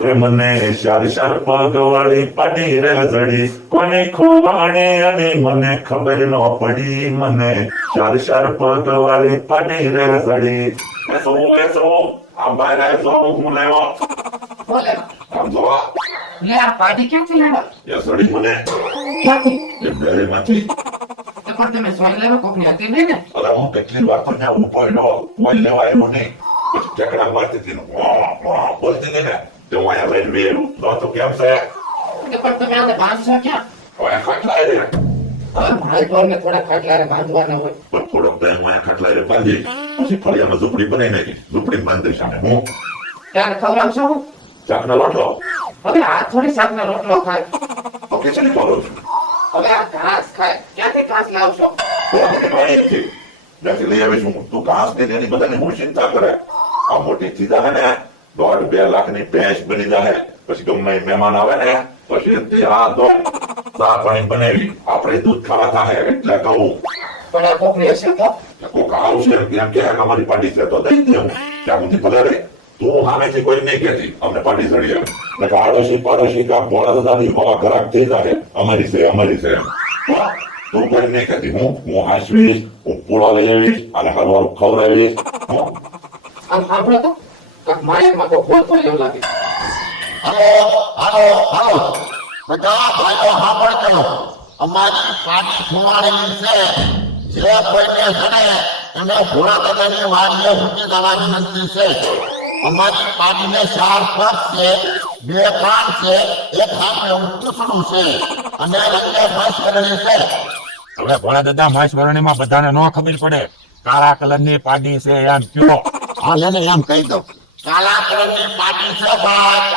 એ મને ચાર ચાર પગ વાળી પાટી રે જડી કોને ખોવાણે અને મને ખબર ન પડી મને ચાર ચાર પગ વાળી પાટી રે જડી બેસો આ બારે હું લેવો આમ જોવા લે આ પાટી ક્યાંથી લાવ્યા? એ જડી મને ક્યાંથી? એ ડેરીમાંથી તો પણ તમે સોય લેવા કોકની હતી નહીં ને? અરે હું કેટલી વાર તો ત્યાં ઉભો રહ્યો કોઈ લેવા આવ્યો નહીં પછી ટેકડા મારતી હતી ને બોલતી હતી ને તે હું અહીંયા લઈને બેઠો તો કેમ છે તો પણ તમે આને બાંધશો ક્યાં? હવે ખટલાય રે હવે મારી ઢોરને થોડા ખાટલારે બાંધવાના હોય. પણ થોડોક ટાઈમ હું અહીંયા ખટલાય રે બાંધી પછી ફળિયામાં ઝૂંપડી બનાવી નાખી ઝૂંપડી બાંધી સામે હું ત્યારે ખવડાવશો હું? ચાકનો લોટલો હવે આ થોડી શાકનો રોટલો ખાય. તો ખીચડી પાડો છું હવે આ ઘાસ ખાય. ક્યાંથી ઘાસ લાવશો? ત્યાંથી લઈ આવીશું તું ઘાસ દે એની બધાની હું ચિંતા કરે આ મોટી થઈ જાય ને 1.5-2 લાખની ભેંસ બની જાય પછી ગમે એ મહેમાન આવે ને પછી તે આ તો ચા પાણી બનાવી આપણે દૂધ ખાવા થાય એટલે કહું પણ આ કોકની હશે તો? કોક આવું છે એમ કે અમારી પાર્ટી છે તો દઈ દે હું ત્યાં સુધી ભલે રે તું સામેથી કોઈ નહીં કહેતી અમને પાર્ટી ચડી આવે આડોશી પાડોશી કા ભોળા દાદાની હવા ખરાબ થઈ જાય અમારી છે તું કોઈ નહીં કહેતી હું હાંસવીશ હું પૂળો લઈ આવીશ અને હરવાનું ખવડાવીશ આમ સાંભળો તો કાંઈક માયામાં તો ભૂલ થઈ એવું લાગે. હાલો બધા ભાઈઓ સાંભળજો અમારી પાર્ટી ખોવાડેલી છે જે કોઈને જડે એને ભોળા દાદાની વાડીએ મૂકી દેવાની વિનંતી છે. અમારી પાર્ટીને 4 પગ છે 2 કાન છે એક સામે ઉઠું છે અને રંગે બસ કરેલી છે. હવે ભોળા દાદા માસ વરણીમાં બધાને ન ખબર પડે કાળા કલરની પાડી છે એમ કયો હા એને એમ કહી દો કાલા કલરની પાર્ટી છે ભાઈ